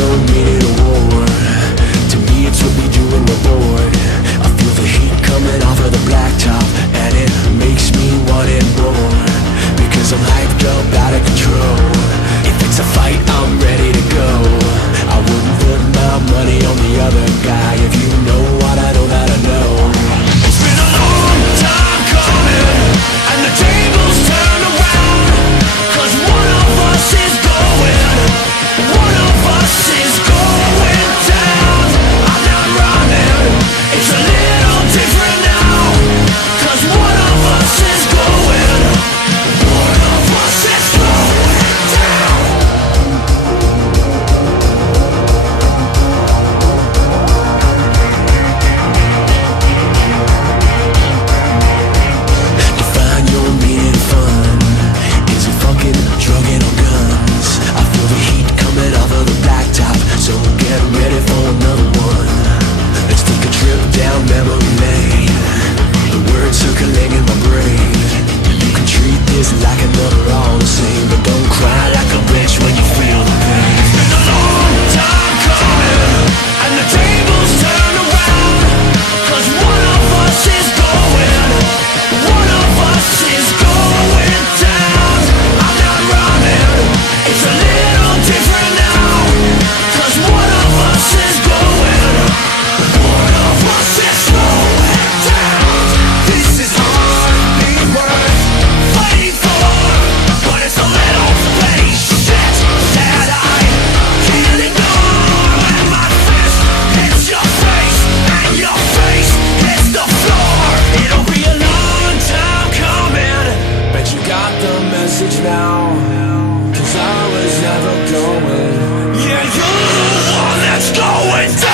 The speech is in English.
your meaning of war. To me it's what we do in the board. I feel the heat coming off of the blacktop, and it makes me want it more, because I'm hyped up, out of control. If it's a fight, I'm ready to go. I wouldn't put my money on the other guy. If you know what I know that I know. It's been a long time coming, and the tables turn around, 'cause one of us is going, one of us is going down. I'm not running, it's a little different now, 'cause one of us is going, one of us is going down. Define your meaning of fun. Is it fucking, drugging, or guns? I feel the heat coming off of the blacktop, so get ready for another one. Let's take a trip down memory lane. The words circling in my brain. You can treat this like another all the same, but don't cry like a bitch when you feel the pain. It's been a long time coming, and the tables turn around, 'cause one of us is going, one of us is going down. I'm not running, it's a little different now, 'cause one of us is going, one of us is going down. This is hardly worth fighting for, but it's a little petty shit that I can't ignore. When my fist hits your face, and your face hits the floor, it'll be a long time coming. Bet you got the message now, 'cause I was never going. Yeah, you're the one that's going down.